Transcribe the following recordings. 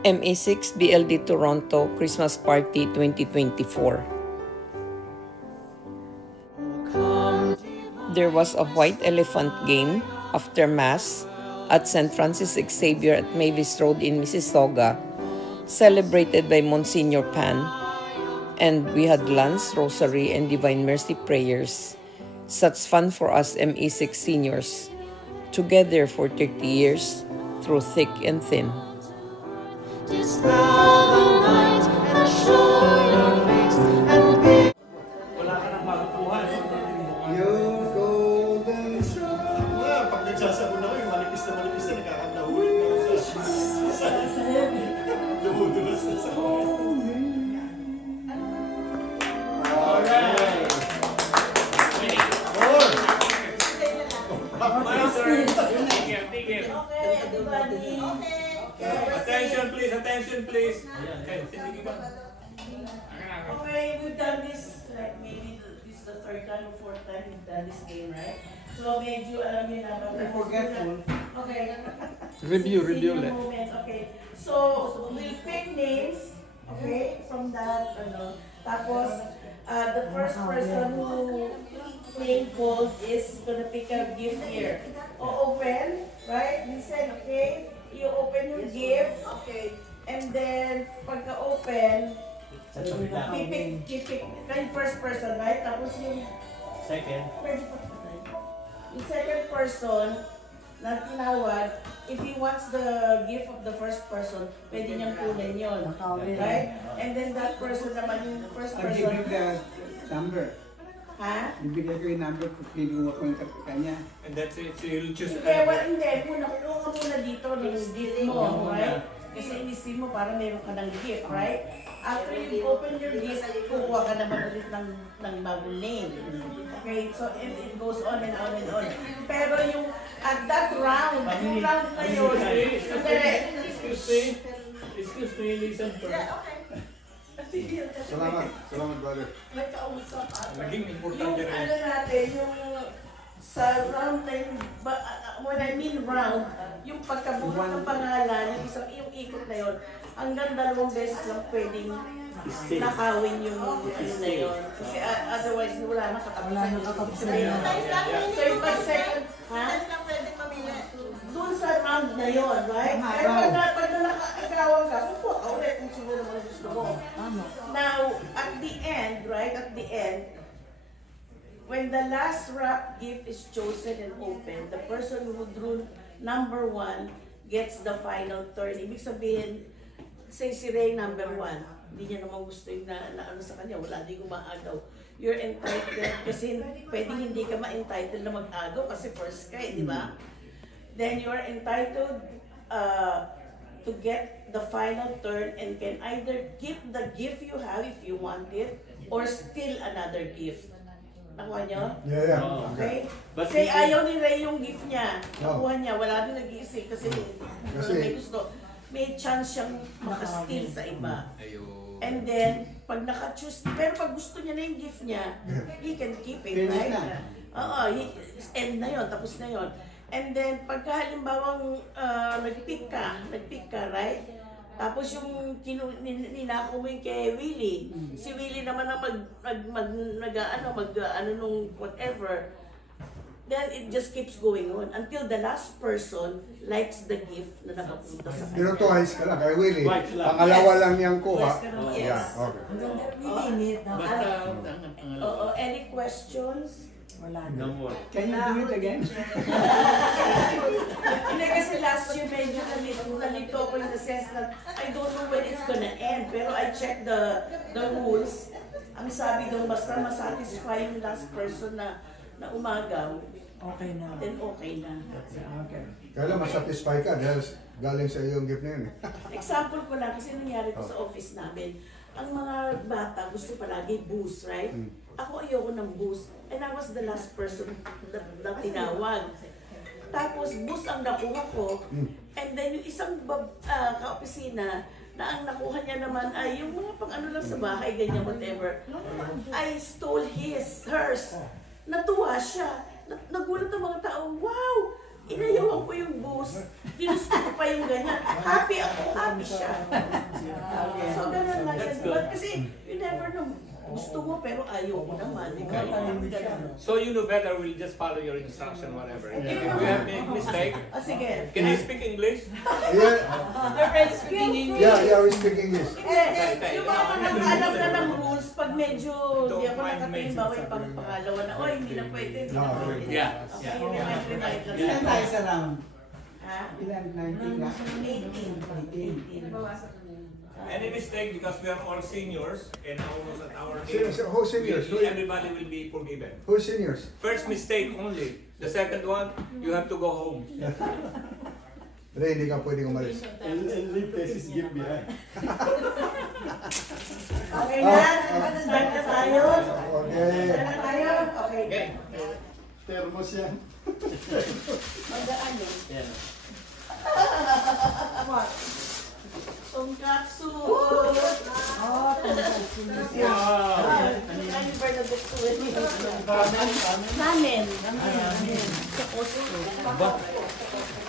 MA6 BLD Toronto Christmas Party 2024. There was a white elephant game after Mass at St. Francis Xavier at Mavis Road in Mississauga, celebrated by Monsignor Pan, and we had lunch, rosary, and Divine Mercy prayers. Such fun for us MA6 seniors, together for 30 years, through thick and thin. Dispel the night and show your face and be. Wala ka nang magupuhan. Yung golden sun. Pag nagsasabon ako, yung manipis na nagkakandahulin na sa dumudulas na sa alright. Take it. Okay, everybody. Attention please. Okay, we've done this, like maybe this is the third time or fourth time we've done this game, right? So medyo alam niyo na I'm forgetful. Okay. Review Senior moments. Okay. So we'll pick names, okay, from that, tapos the first person who name called is gonna pick a gift here. O open, right? Listen, okay? You open your gift, okay, and then pagka-open, pipik, yung first person, right? Tapos yung Second. yung second person na tinawag, if he wants the gift of the first person, pwede niyang kunin yun, right? And then that person naman, yung first I'll give you person, the number. ha? Bibigyan ko yung number kung kinuha ko yung kanya. And that's it. So you'll choose Hindi, muna, kuha ka muna dito ng gift mo, right? Kasi inisip mo para meron ka ng gift, right? After you open your gift, kukuha ka naman ulit ng bagong name. Okay, so it goes on and on and on. Pero yung, at that round, yung round na yun, Excuse me, listen first. Salamat brother. Naging yung importante rin. ano natin, yung sa round na yun, when I mean round, yung pagkabuhat ng pangalan, yung ikot na yun, hanggang 2 beses lang pwedeng nakawin yung ano na yun. Kasi otherwise, wala na katapusan yung sabihin. So yung pag-second, ha? Doon sa round na yun, right? Pero pag nakakagawang ka, kukuha ka ulit kung sino naman gusto mo. Now, at the end, right, at the end, when the last wrap gift is chosen and opened, the person who drew number 1 gets the final turn. Ibig sabihin, say si Ray number 1, hindi niya naman gusto yung na ano sa kanya, wala, di gumaagaw. You're entitled, kasi pwedeng hindi ka ma-entitled na mag-agaw kasi first ka, di ba? Then you're entitled to get the final turn and can either keep the gift you have if you want it or steal another gift. Nakuha nyo? Yeah. Okay? But Kasi ayaw ni Ray yung gift niya. Nakuha niya. Wala din nag-iisip kasi may gusto. May chance siyang makasteal sa iba. And then, pag naka-choose, pero pag gusto niya na yung gift niya, he can keep it, right? Oo, end na yun, tapos na yun. And then, pagka halimbawang nag-pick ka, right? Tapos yung ninako mo yung kay Willie, si Willie naman na mag nung whatever, then it just keeps going on until the last person likes the gift na nakapunta sa kanya. Pero twice ka lang kay Willie. Twice lang. Pangalawa lang niyang kuha. Yes. Yeah, okay. Any questions? No more. Can you do it again? Hindi kasi last year medyo nalito ako in the sense that I don't know when it's gonna end. Pero I checked the rules. Ang sabi doon, basta masatisfy yung last person na umagaw, okay na. Then okay na. Okay. Kaya masatisfy ka dahil galing sa iyong gift na yun. Example ko lang kasi nangyari ko sa office namin. Ang mga bata gusto palagi boost, right? Ako ayoko ng boost. And I was the last person na tinawag. Tapos boost ang nakuha ko. And then yung isang kaopisina na ang nakuha niya naman ay yung mga pang ano lang sa bahay, ganyan, whatever. I stole hers. Natuwa siya. Nagulat ang mga tao, wow! Inayawan ko yung boost. Ginusto ko pa yung ganyan. Happy ako, happy siya. So, ganun lang yan. But kasi, you never know. Gusto mo pero ayaw mo naman. So you know better, we'll just follow your instruction, whatever. If we have made mistake, Sige. can you speak English? Yeah, we speak English. Yung mga nag-alam na ng rules, pag medyo di ako nakatingin, bawal pang pangalawa na, oy, hindi na pwede, hindi na pwede. Yeah. Okay, yun yung remind lang. Ilan tayo sa round? Ha? Ilan? 19 na? 18. Any mistake, because we are all seniors and almost at our Who's seniors? everybody will be forgiven. Who's seniors? First mistake only. The second one, you have to go home. Ray, hindi ka pwedeng umalis. And leave thesis gift behind. Okay na? Start na tayo? Okay. Start na tayo? Okay. Okay. Thermos yan. Magdaan yun. What? Tonkatsu! Oh, tonkatsu. Ano Bernadette ko yun? Ramen. Sa Costco.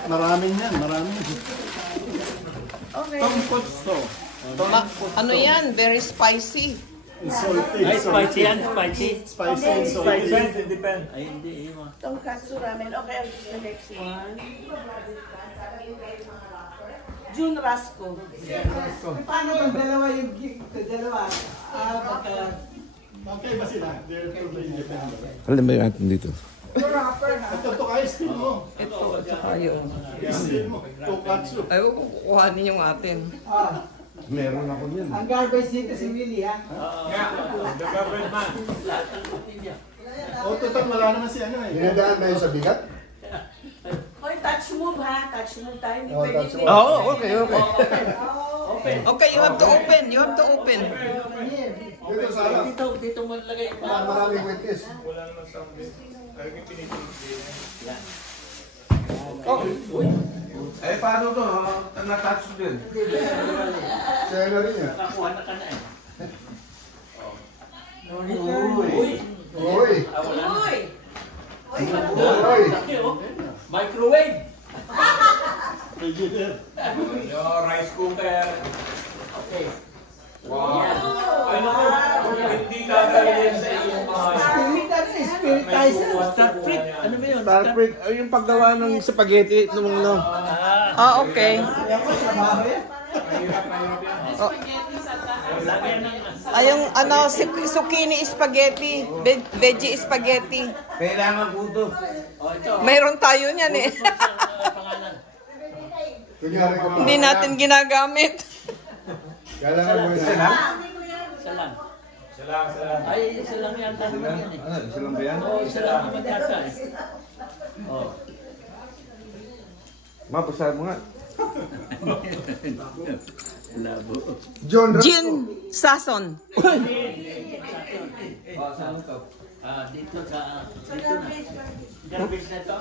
Maraming yan, maraming. Okay. Tonkotsu. Ano yan? Very spicy. Salty. Spicy yan, spicy. Spicy and salty. It depends. Ay, hindi. Yun. Tonkatsu ramen. Okay, the next one. Jun Rasco. Paano kung dalawa yung dalawa? Baka... Magkaiba sila. They're totally independent. Alam ba yung atin dito? Ito to kayo, steam mo. Ayun. Steam mo. Tokatsu. Ay, kukuhanin yung atin. Meron ako yan. Ang garbage dito si Willie, ha? Yeah, the government man. O, total, wala naman si ano eh. Dinadaan na yun sa bigat? Hoy, touch move ha. Touch move tayo. Hindi Oh, pwede touch may- move. Oo, okay. Okay, you have to open. You have to open. Dito sa harap. Dito mo nalagay. Maraming witness. Wala naman sa amin. Ay, may pinitin. Eh, paano to? Na-touch din. Siya na rin yan. Nakuha na ka na eh. Uy! Uy! Uy! Microwave! Frigidaire. Your rice cooker. Okay. Wow. Ay, naku. Hindi gagawin sa iyong mga... Spiritizer. Star Trek. Ano ba yun? Star Trek, ay, yung paggawa ng spaghetti nung ano. Ah, okay. Trabaho yan. Ay, yung ano, zucchini spaghetti. Veggie spaghetti. Kailangan po ito. Mayroon tayo niyan eh. Pangalan. Kunyari ko pa. Hindi natin ginagamit. Kailangan mo Isa na. lang? Isa lang. Salam. Ay, isa lang yata naman yan eh. Ano, isa lang ba yan? Oo, isa lang naman yata eh. Oo. Mapasahan mo nga. Labo. John Rasco. Gin Sason. Dito sa... Dito na. Garbage na ito.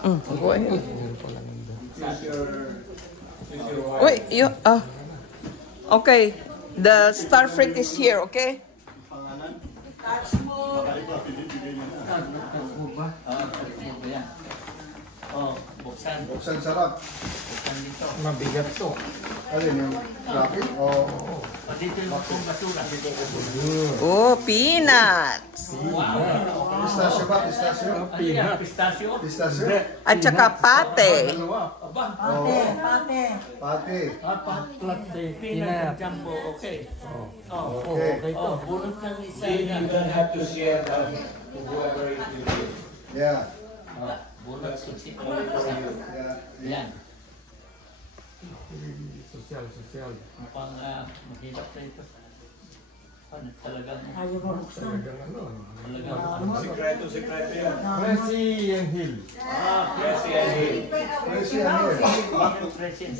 Wait, you, okay. The star fruit is here, okay? Touch move! Yan. Oh, buksan. Buksan sarap. Buksan dito. Mabigat to. Alin yung traffic? O Dito yung kung basura. Oh, peanuts. pistachio ba? Pistachio? Ano yan? Pistachio? Pistachio? At saka pate. Aba. Pati. Peanut jumbo. Okay. Oh, Okay. oh, bunot ng isa You yan. don't have to share that to whoever it will be. Yeah. Bunot ng isa. Yeah. Yan. Sosyal. Mukhang mahirap na ito. Ano talagang... Sikreto yan. Presi and Hill. Yes, yes. Presi yan here. Bakit present?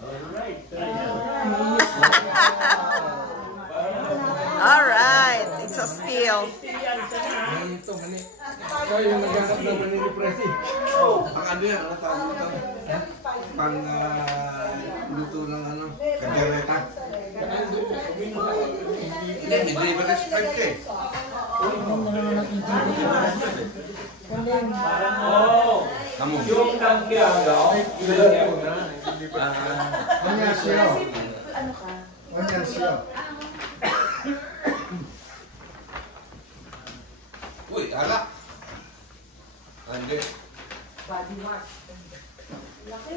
Alright. Alright, it's a steal. Ikaw yung naghanap ng manili Presi. Pang ano yan? Ano tawag ito? Pang luto ng ano? Kadereta. Hindi ba na-spike eh? Oh! Yung Santiago, Onyasyo. Ano ka? Onyasyo. Uy, alak. Ande. Body wash. Laki.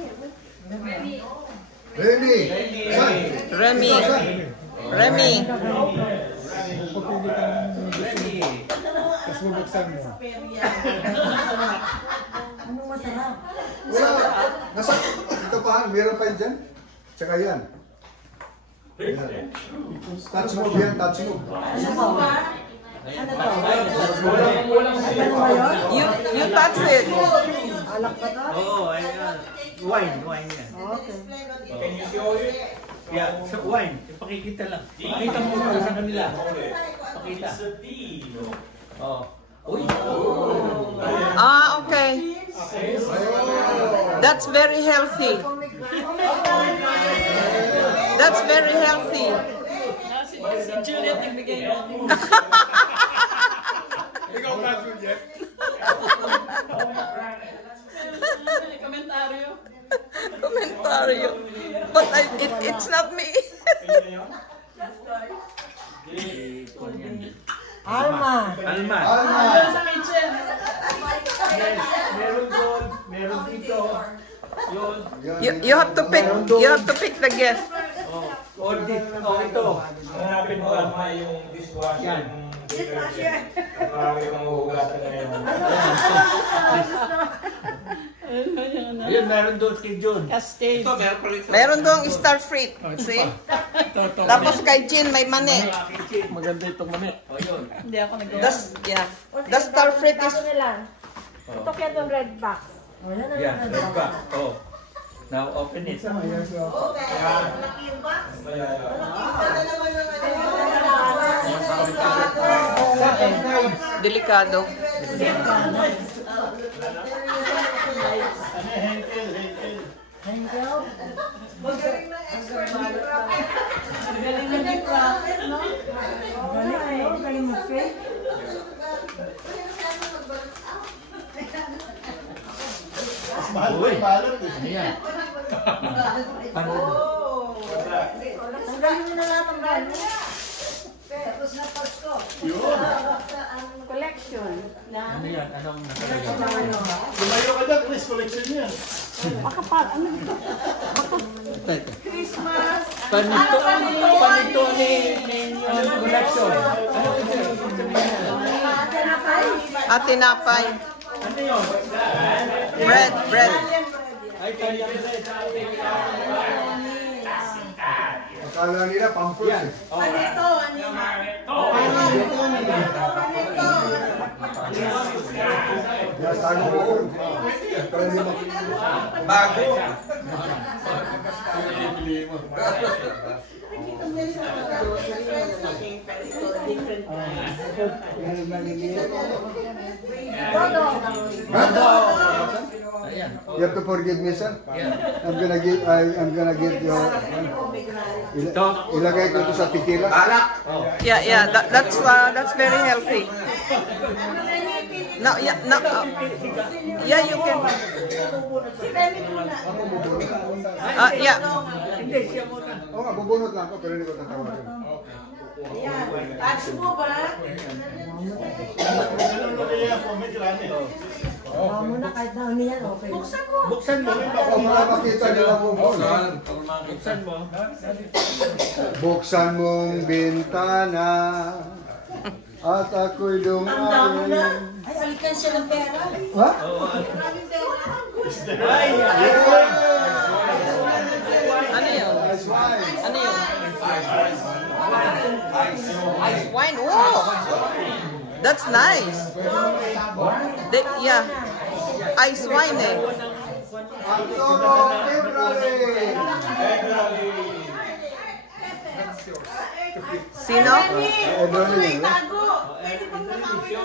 Remy. San? Remy. Remy. Tapos bubuksan mo. Anong masarap? Wala. Nasa, ito pa, meron pa yun dyan. Tsaka yan. Yan. Touch mo yan, touch mo. Ano ba? Ano to? You touch it. Alak ba to? Oo, ayan. Wine yan. Okay. can you show it? Yeah, sa wine. Pakikita lang. Pakita mo para sa kanila. Pakita. Oh. Uy. Ah, okay. That's very healthy. That's very healthy. Juliet, nagbigay mo. Ikaw ba, Juliet? Komentaryo. Komentaryo. But it's not me. Alma. Alma. Doon sa kitchen. Meron doon. Meron dito. Yun. You have to pick. You have to pick the guest. Oh, ito. Hanapin mo Alma yung dishwasher. Marami kang huhugasan ngayon. Ayun, meron doon kay John. Cascade. Ito, meron pa rin. Meron doong star fruit. See? Tapos kay Jean may mani. Maganda itong mani. O, yun. Hindi ako nagawa. Yeah. The star fruit is Ito kaya itong red box. Oh, yan ang Yeah, red back. Oh. Now, open it. delikado. Galing na yung bracket, no? Galing mag-fake. Mas mahal pa yung balot eh. Ayan. Tanggalin mo na lahat ng galing. Tapos na Pasko. Collection. Ano yan? Anong nakalagay? Lumayo ka dyan, Chris, collection yan. Christmas. Panito ni collection. Ano ito? Tinapay. Ano yun? Bread. Ay, kanya Akala nila pampers eh. Ano ito? Yan, tago mo yun. Pero hindi mo. Bago. Ayan. You have to forgive me, sir. I'm gonna give you. Ilagay ko ito sa tequila. Alak. Yeah. That's very healthy. No, yeah, yeah, you can. Yeah. Oo nga, bubunot lang ako pero hindi ko tatawagan. Touch mo ba? Ganun mo nila yung comment, Rani. Muna kahit na yan, okay. Buksan mo. Buksan mo. Para makita nila bubunot. Buksan mo. Buksan mong bintana at ako'y dumawin. Ay, alikan siya ng pera. Ha? Ay! Ano yun? Ice wine. Ano yun? Ice wine. Wow! That's nice. Yeah. Ice wine eh. Arturo February. Sino? Evelyn. Tago. Pwede bang nakawin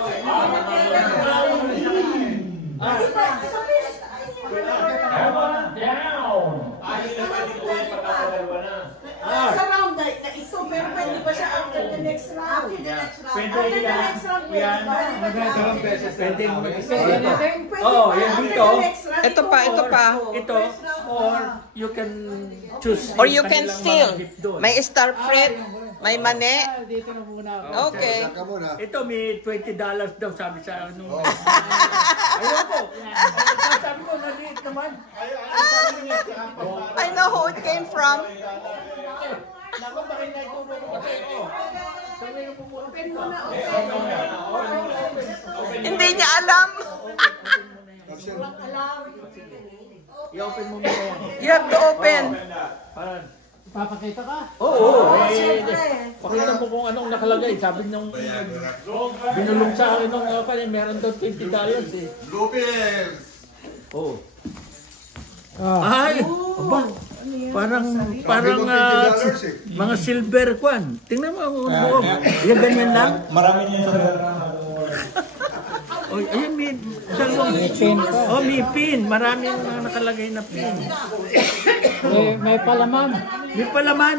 sa round na ito, pero pwede ba siya after the next round? Pwede yan. Yan. Dalawang beses. Pwede mo mag-isa. Oh, yan dito. Ito pa, ito pa. Ito. Or you can choose. Or you can kanilang steal. mga gift doon. May star fruit, may mane. Dito na muna ako. Okay. Saka muna. Ito may $20 daw sabi sa ano. Ayoko. Sabi ko, maliit naman. I know who it came from. Naku, bakit na ito mo ko? Open mo na, Hindi niya alam. I-open mo muna yan. You have to open. Parang, Papakita ka? oo. Pakita mo kung anong nakalagay. Sabi nung binulong sa akin nung meron daw $20 eh. Lupis! Oh. Ay! Aba! Parang mga silver kwan. Tingnan mo ang loob. Yan ganyan lang. Marami niya sa Oh, ayun, may dalawang pin. Oh, may pin. Marami ang mga nakalagay na pin. May palaman. May palaman.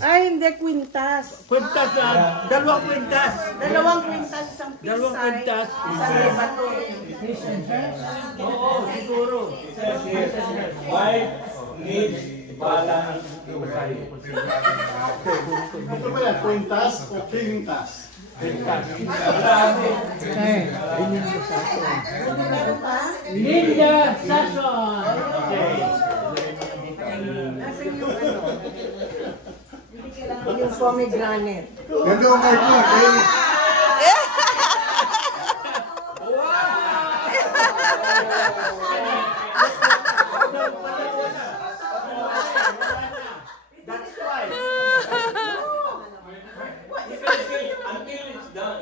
Ay, hindi, kwintas. Kwintas na. Dalawang kwintas. Dalawang kwintas, isang pisay. Dalawang kwintas. Isang bato. Oo, siguro. White, needs, bala. Ito ba yan? Quintas o quintas? Linda Sasson. Yung pomegranate. Ganda ang mic mo.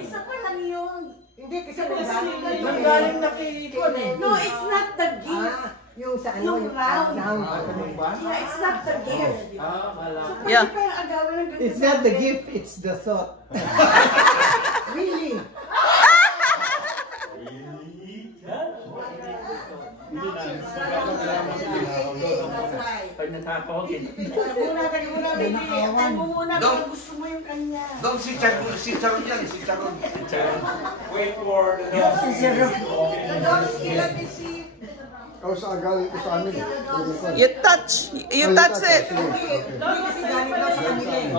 Isa pa lang yun. Hindi, kasi Nanggaling na kay Ikon eh. no, it's not the gift. Yung sa ano, Yung round. Ba? Yeah, it's not the gift. Wala. So, pwede Yeah. pa yung agawin ng ganito. It's not the gift, it's the thought. Really? Pag nakakawagin. Tayo mo muna kung gusto mo yung kanya. Dong, si Charon yan, si Charon. Wait for the Ikaw sa galing ko sa amin. You touch it.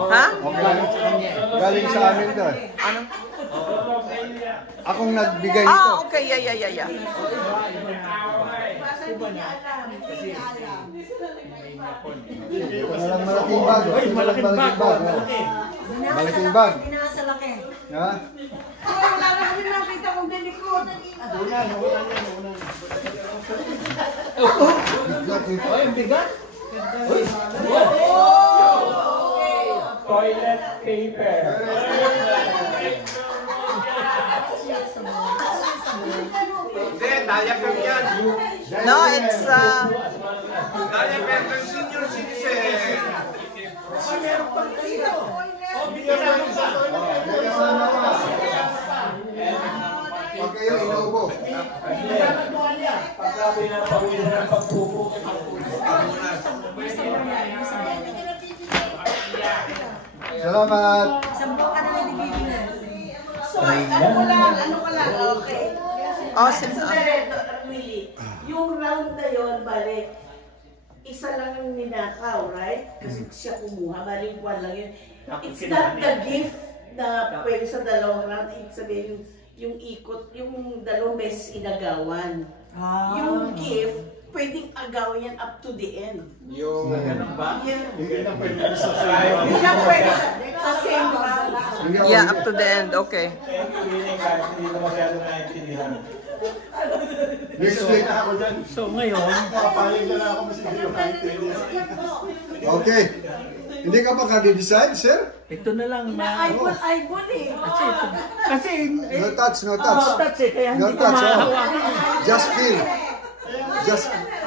Ha? Galing sa amin to. Ano? Akong nagbigay nito. Ah, okay. Yeah. Ito na lang malaking bag. Ay, malaking bag. Malaking bag. Binasa laki. Ha? Ay, wala na kami nakita kung delikot. Bigat nito. Ay, ang bigat. toilet paper. Hindi, diaper yan. No, it's Diaper ng senior citizen. Pag kayo inuubo. Pagka pinapawin ng pagpupo. Salamat. So, ano ko lang, okay. Really, yung round na yun, balik, isa lang ang ninakaw, right? Kasi siya kumuha, balik one lang yun. It's not the gift na pwede sa dalawang round, ibig sabihin yung ikot, yung dalawang beses inagawan. Yung gift, pwedeng agawin yan up to the end. Yung ganun ba? Yeah. Hindi na pwede sa Hindi na pwede sa same round. yeah, up to the end. Okay. Kahit hindi ko masyado naiintindihan. Next week. So ngayon, Papalit na lang ako masigil kahit Okay. Hindi ka pa ka-decide, sir? ito na lang Eyeball eh. kasi No touch, no touch. touch eh, kaya No hindi ko touch, oh. mahahawakan. Just feel.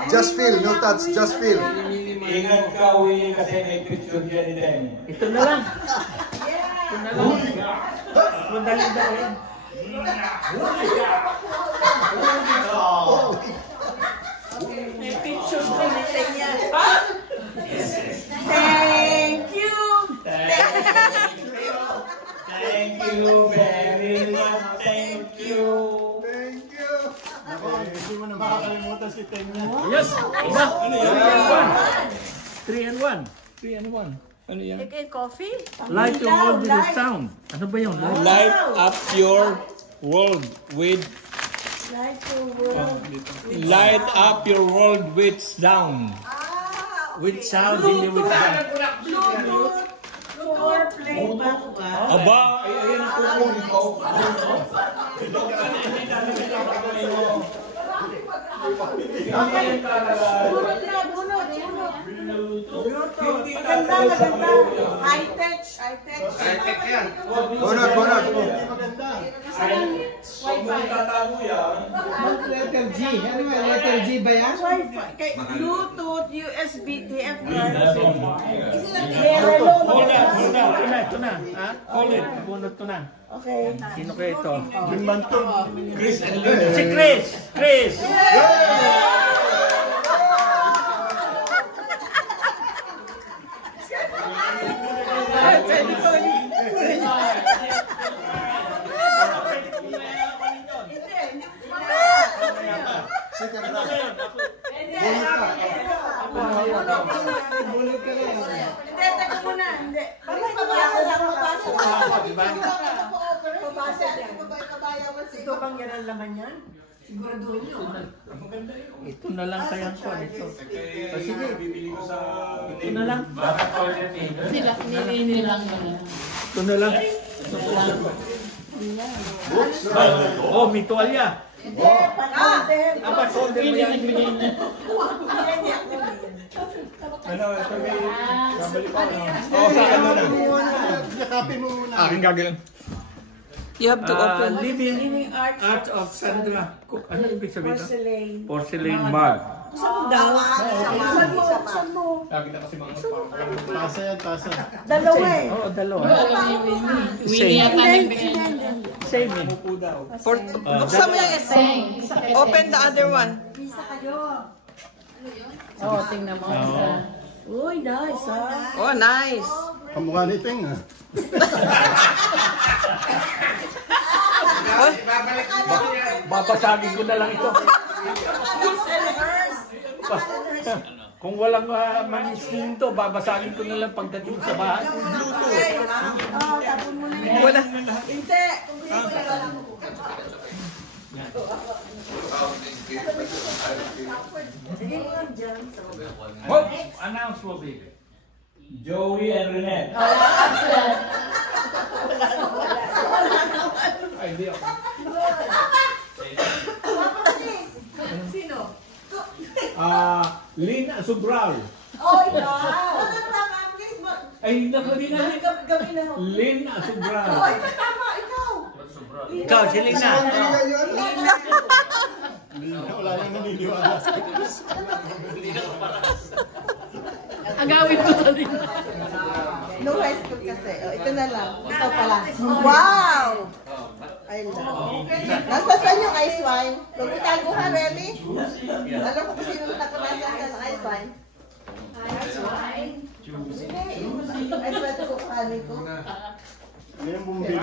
Just feel, no touch, just feel. Ingat ka, uwi kasi may picture dyan ni Demi. Ito na lang. Ito na lang. Madali-dali. May picture ko na sa inyo. Thank you! 3 and 1. 3 and 1. Ano yan? Okay, coffee? Light your world with the sound. Ano ba yun? Light up your world with light up your world with sound. With sound, hindi with sound. Bluetooth for playback. Aba, ayan ang kukunin ko. Bunot. Maganda. High-tech. High-tech yan. Bunot. Letter G. Ano nga? Letter G ba yan? Wi-Fi. Bluetooth, USB, TFR. Ito na. Ha? Hold it. Bunot to na. Okay. Sino kayo ito? Chris and Lynn. Si Chris! Chris! Ito bang yan ang laman yan? Ito na lang kaya ko nito. Sige. Ito na lang. Sila, nilang na. Ito na lang. Oh, may tuwalya. Hindi, pag-order. Pag-order mo yan. Ano, ito may kabali pa. Yakapin mo muna. Aking gagawin. You have to open. Living Art of Sandra Cook. Ano ibig sabihin? Porcelain. Porcelain mug. Saan daw? Saan mo? Sabi na kasi mga Tasa. Dalawa eh. Oo, dalawa. Willie yata nagbigay. Same eh. Buksan mo yung isa. Open the other one. Oo, tingnan mo. Uy, nice ah. Oh, nice. Kamukha ni Ting ah. Babasagin ko na lang ito. Kung walang manisling to, babasagin ko na lang pagdating sa bahay. Oh, tapon mo na yan. Wala. Hindi. Oh, announce mo, baby. Joey and Renette. Ay, di ako. Sino? Lynn Asubral. Oh, wow. Ay, nakali na rin. Gabi na ho. Lynn Asubral. Ay, tama, ikaw. Ikaw, si Lina. Wala nang naniniwala. Agawin ko to din. No high school kasi. Oh, ito na lang. Ito pala. Wow! I love. Nasa saan yung ice wine? Huwag mo tago ha, Remy? Alam ko kung sino nakarasa ng ice wine. Ice wine? Ice wine ko kukanin ko. Yan bumbilya.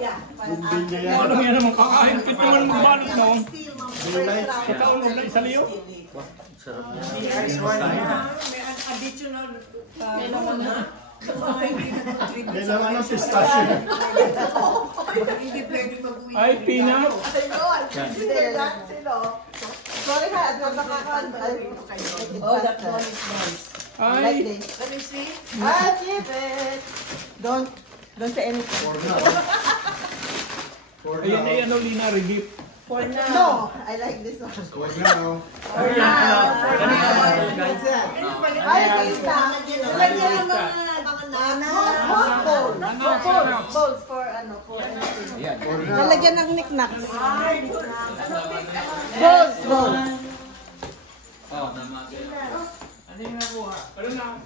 Yeah. Bumbilya yan. Ano yan naman kakain? Ito naman ang balot noon. Kataon mo na isa liyo? Kailangan ng pistachio. Ay, peanut. Sorry ha, at nakakakaan. Oh, that one is nice. Like this. Let me see. Keep it. Don't say anything. Ayan ay ano, Lina, redeep. For now. No, I like this one. For now. For now. Ay, kita. Lagyan ng mga bowls for ano, for anything. Lalagyan ng knickknacks. Bowls. Ano yung nakuha? Ano na?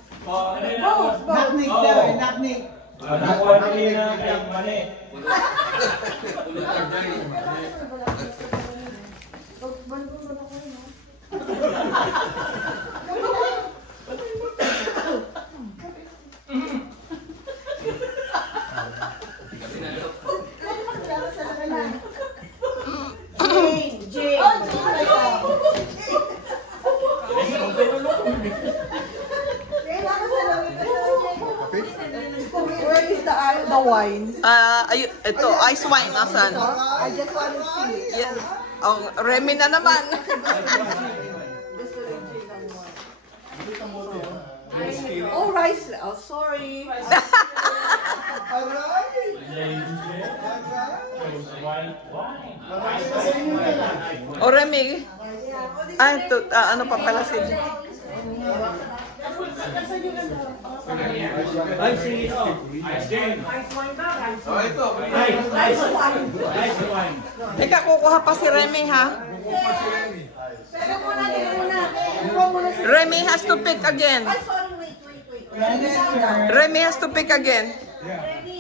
Naknik daw, naknik. Nakuha na Lina ay mani. Jane. wine? Ito, ice wine. Asan? I just want to see. Yes. Oh, Remy na naman. Oh, rice. Oh, sorry. O Remy. Ano pa pala si Ay, si Jane. Oh, ito. Ice wine. Teka, kukuha pa si Remy, ha? Remy has to pick again. Remy has to pick again.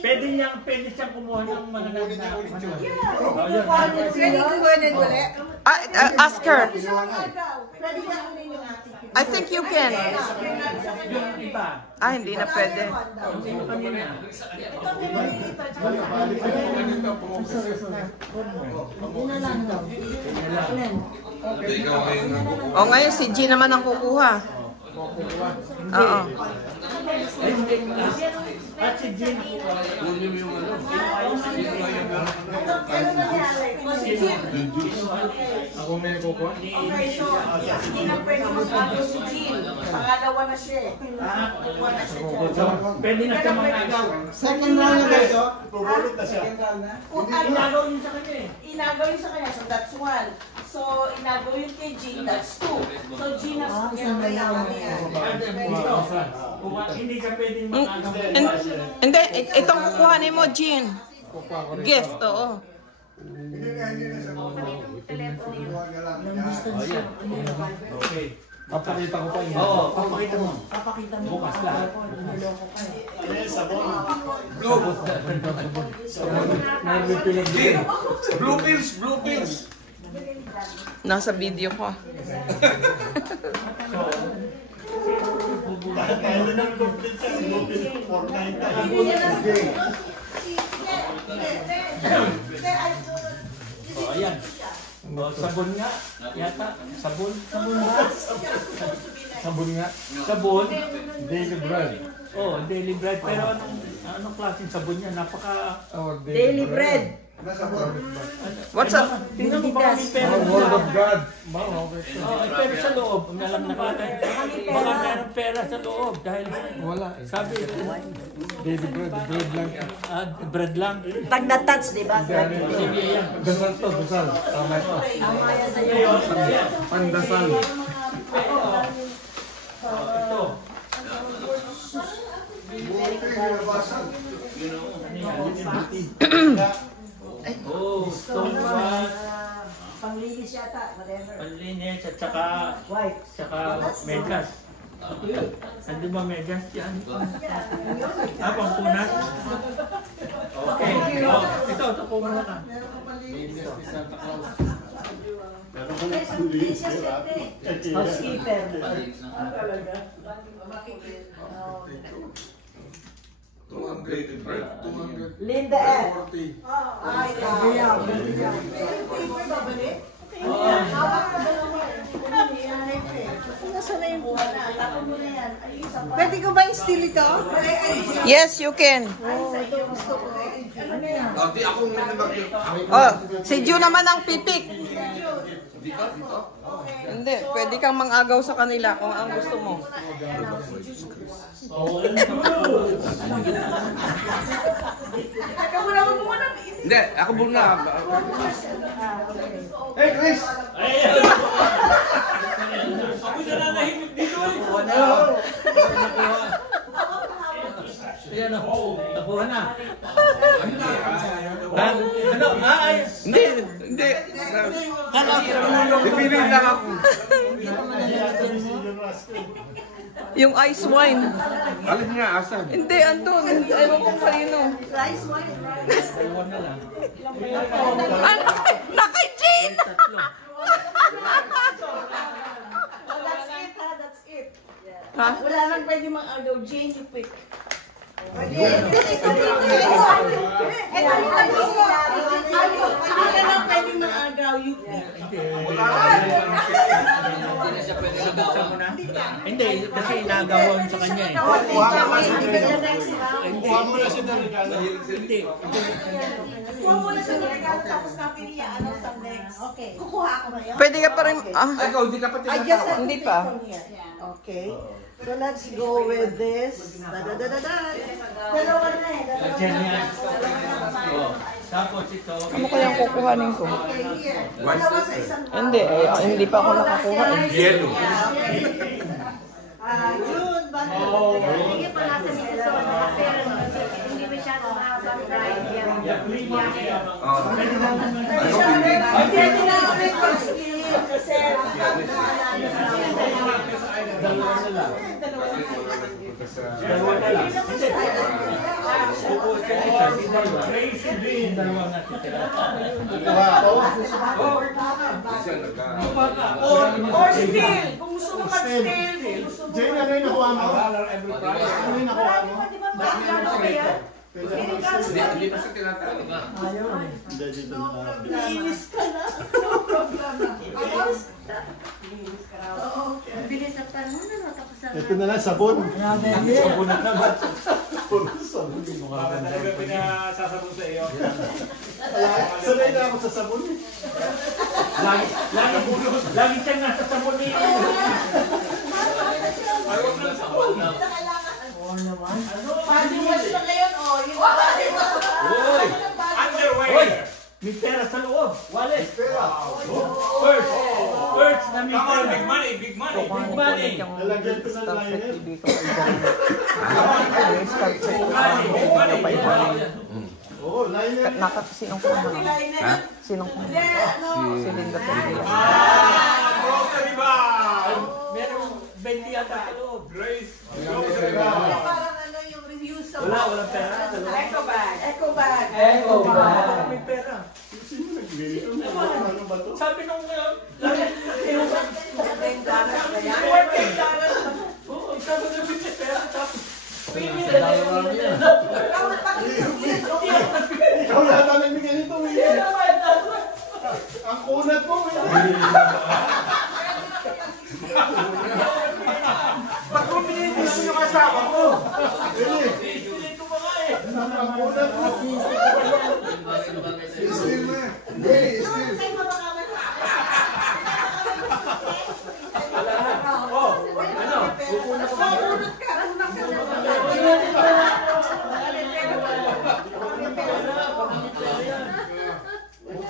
Pwede siyang kumuha ng mga Ask her. I think you can. Hindi na pwede. O ngayon, si G naman ang kukuha. Oo. At si Jane, Ako may kukuha. Okay, so, hindi na pwede mag-agaw si Jean. Pangalawa na siya eh. Pangalawa na siya dyan. pwede na siya mag-agaw. Second round na kayo. Pumulot na siya. Inagaw yun sa kanya eh. Inagaw yun sa kanya, so that's one. So, inagaw yun kay Jean, that's two. So, Jean has to get Hindi siya pwedeng mag-agaw. Hindi, itong kukuhanin mo, Jean. Gift, oo. Okay. Papakita ko pa yun. Oo, papakita mo. Bukas lahat. Ano yung sabon? Blue pills. Nasa video ko. Kaya doon ang complete siya. Lupin 490. Oh, ayan. Oh, sabon nga. Yata. Sabon nga. Sabon. Daily bread. Oh, daily bread. Pero anong klaseng sabon niya? Napaka... Daily bread. What's up? Tingnan mo baka may pera Word of God. Oh, pero sa loob. Ang alam nakalagay. Baka meron pera sa loob. Dahil Wala. sabi, Daily bread. Bread lang. bread lang. Pag na-touch, di ba? Sige yan. Dasal to, dasal. Tama ito. Pandasal. Ito. Oh, stonewash. Panglinis yata, whatever. Panlinis at saka medyas. Hindi ba medyas yan? Pangpunat? Okay. Oh, ito po muna ka. Housekeeper. Linda F. Pwede ko ba i-steal ito? Yes, you can. Di ako may nabagyo. Oh, si Ju naman ang pipik. Hindi, pwede kang mang-agaw sa kanila kung ang gusto mo. Hindi, ako muna. Hey, Chris! Ako na nanahimik dito eh. Ayan o, nakuha na. Ano? Hindi. Pipiliin lang ako. Yung ice wine. Alin nga, asan? Hindi, andun. Ewan kong kanino. Dalawa na lang. Ano? Nakay Jean! That's it, ha? That's it. Ha? Wala nang pwede mang-agaw. Jane, you pick. Hindi na lang pwedeng maagaw yung Hindi, kasi inagawan sa kanya eh. Kuha mo na siya ng regalo. Hindi. Kuha mo na siya ng regalo tapos napilihan sa next. Okay. Kukuha ako na yun? Pwede ka pa rin, Ay, ikaw, hindi ka pa I just have to Hindi take pa. from here. Okay. So let's go with this. Dalawa na eh. Diyan yan. Oh. Tapos ito. ano kayang kukuhanin ko? Okay, here. Dalawa sa isang Hindi, hindi pa ako nakakuha. Yelo. June, ba? Hindi pa nasa Minnesota, pero hindi masyado mahabang ride yan. Pwede na ako may pag-skip kasi Dalawa na lang. Dalawa na titira. or still, kung gusto mo mag-still, kung gusto mo Jane, ano yung nakuha mo? Ano yung nakuha mo? di ba magkano ba yan? Hindi pa siya tinatalo nga. Linis ka na. No problem. Ang bilis at parang tapos ang... Ito na lang, sabon. Sabon na naman. Sabon. Para talaga pinasasabon sa iyo. Sanay na ako sa sabon. Lagi siyang nasa sabon eh. Body wash na ngayon, oh. Yung body wash. Hoy! Underwear! May pera sa loob. Wallet. Pera. First na may Come on, pera. big money, big money. Big money. Lalagyan ko ng liner. Oo, liner. Sinong kuha? Sinong kuha? Si Linda Pérez. Grocery bag! Meron 20 yata sa loob. Grace! Parang ano yung review sa... Walang pera. Eco bag. Eco bag. Eco bag. May pera. Sino nagbigay ito? Ano ba ito? Sabi nung Oo, sabi nung may pera. Tapos, Ikaw yata nagbigay nito, Willie. Ang kunat mo, Willie. Ba't mo pinipis yung asawa mo? Willie. Ang kunat mo. Still mo yan. Hey, still.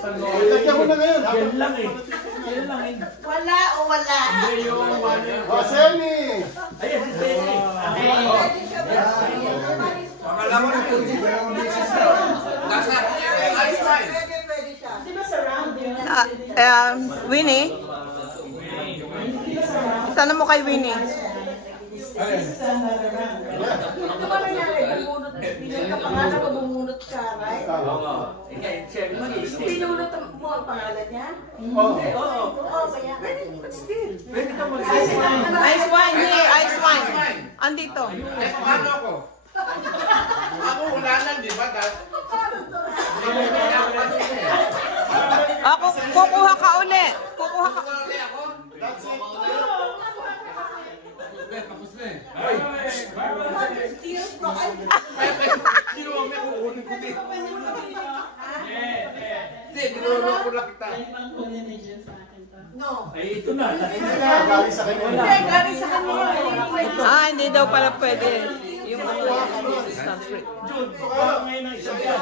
Lagyan mo na ngayon. yan lang eh. Yan lang eh. Wala o wala? Semi! Ayan si Penny. Pangalawa na po. Nasa ice wine. Di ba surround? Winnie? Tanong mo kay Winnie. Ito ba nangyari? Binunod ka pangalan mo, bumunot ka, right? Binunot mo ang pangalan niya? Hindi, oo. Oo, kaya. But still. Pwede ka mag-ice wine. Ice wine, here, ice wine. Andito. Eh, paano ako? Ako wala lang, di ba? Ako, kukuha ka uli. Kukuha ka. That's it. Tapos na eh. Still, baka. Kinuha mo yung kukunin ko din. Hindi, ginuro ko lang kita. No. Ay, ito na. Galing sa kanya. Hindi, galing sa kanila. Hindi daw pala pwede. Yung assistant free. Jun, baka ngayon ang isang yan.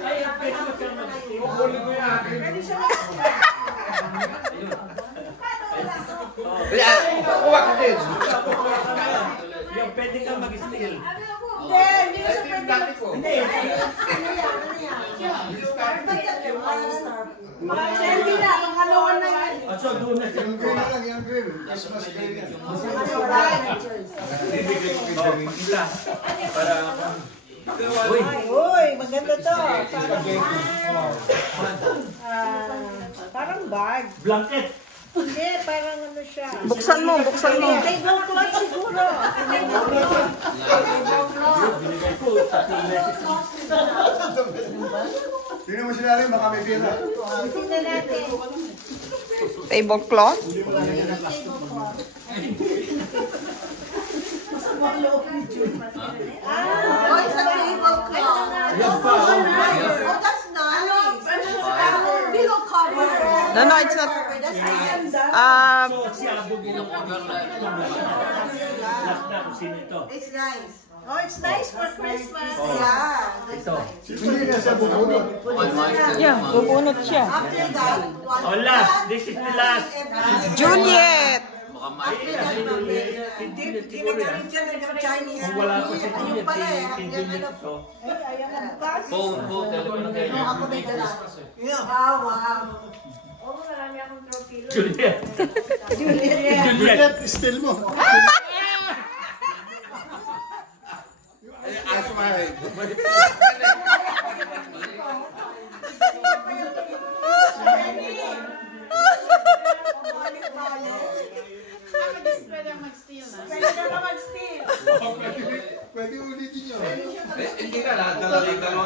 Ay, pwede mo siyang mag-steam. Kukunin ko yan. Pwede siya Kukuha ka din. Yung pwede kang mag-steal. Hindi, hindi siya Ito yung dati ko. Hindi. Hindi na, pangalawa na yan. So, doon na siya. Yung grill lang, yung grill. Christmas grill yan. Bibigay ko kay Jamie isa. Para Uy, maganda to. Parang bag. blanket. Hindi, parang ano siya. Buksan mo, buksan mo. Table cloth siguro. Tingnan mo sila rin, baka may pera. Tingnan natin. Tablecloth? Oh, it's a table cloth. Oh, that's nice. Pillow cover. No, it's not. That's nice. Si Abog yung last na kung sino ito. It's nice. Oh, it's nice for Christmas. Oh. Yeah, that's Ito. nice. Hindi na siya bubunod. Yeah, bubunot siya. After that, Oh, last. This is the last. Juliet! Ginagaling dyan ng Chinese. Kung wala ko sa Juliet, Juliet ito. Ako may dala. Wow, wow. Juliet. Juliet, still mo. Ask my... Pwede ulitin nyo. Hindi ka lahat dalawa.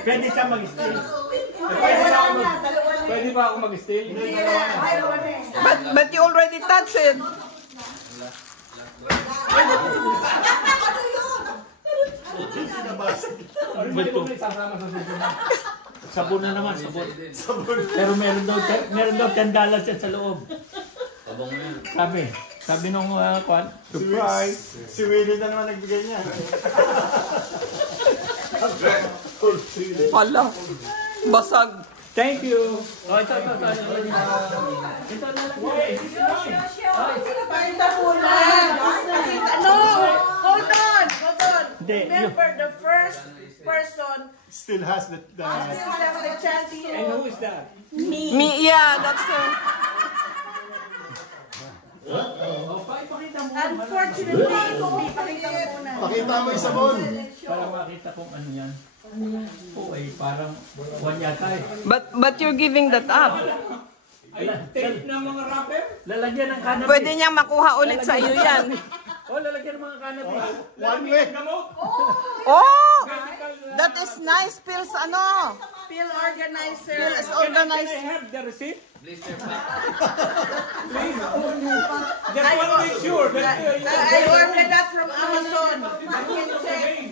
Pwede siya mag-steal. Pwede ba ako mag-steal? But you already touched it. Ano ito? Sabon na naman, sabon. Pero meron daw $10 yan sa loob. Sabi nung kwan, surprise. Si Willie na naman nagbigay niya. Hala. Basag. Thank you. Oh, ito. Ito na lang. No! Hold on! Hindi, Remember, the first person Still has the still has the chance to... And who is that? Me, yeah, that's Unfortunately, hindi pakita mo muna. Pakita mo yung sabon. Para makita kung ano yan. Oo, parang one yata eh. But you're giving that up. Ay, tape ng mga rapper? Lalagyan ng cannabis. Pwede niyang makuha ulit sa iyo yan. Oh, lalagyan ng mga cannabis. One week. Oh! That is nice. Pills, ano? Pill organizer. Pills Can I organized. have the receipt? Just want to make sure that I ordered that from Amazon. I can check.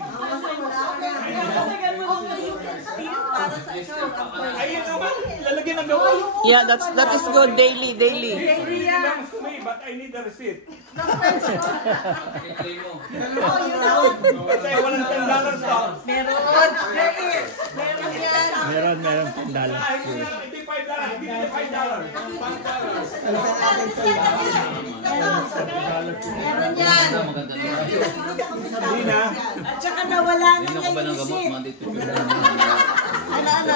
ayun naman, lalagyan ng gawin. Yeah, that is good. Daily. Belongs to me, but I need the receipt. Kasi walang $10 stock. Meron. There is. Meron yan. Meron $10. Hindi $5. Hindi $5. Meron yan. Hindi na. At saka nawala na nga yung isip. Ano?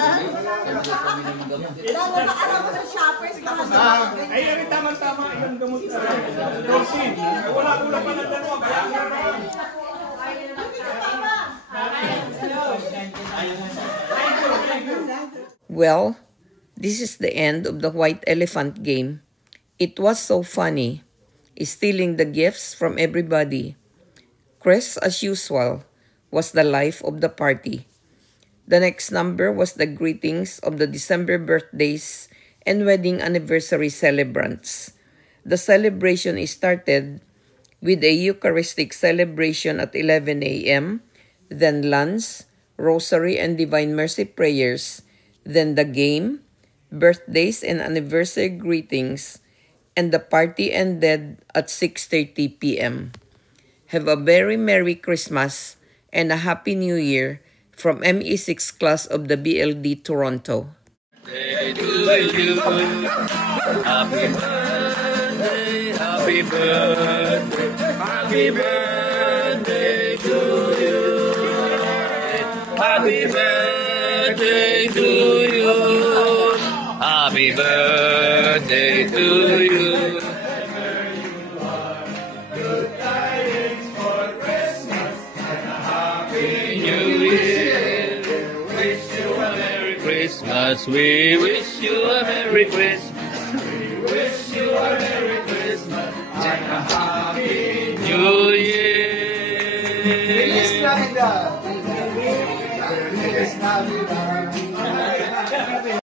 Alam mo sa shoppers na Ay, yung tama-tama yung gamot na proceed. Wala pa ng dalawa. Kaya Well, this is the end of the White Elephant game. It was so funny, stealing the gifts from everybody. Chris, as usual, was the life of the party. The next number was the greetings of the December birthdays and wedding anniversary celebrants. The celebration started with a Eucharistic celebration at 11 a.m., then lunch, rosary and Divine Mercy prayers, then the game, birthdays and anniversary greetings, and the party ended at 6:30 p.m. Have a very Merry Christmas and a Happy New Year from ME6 class of the BLD Toronto. Happy birthday, happy birthday, happy birthday to you. Happy birthday to you. Happy birthday to you. Good tidings for Christmas and a happy New Year. wish you a Merry Christmas, we wish you a Merry Christmas. wish you a Merry Christmas and a happy New Year. Feliz Navidad. Feliz Navidad.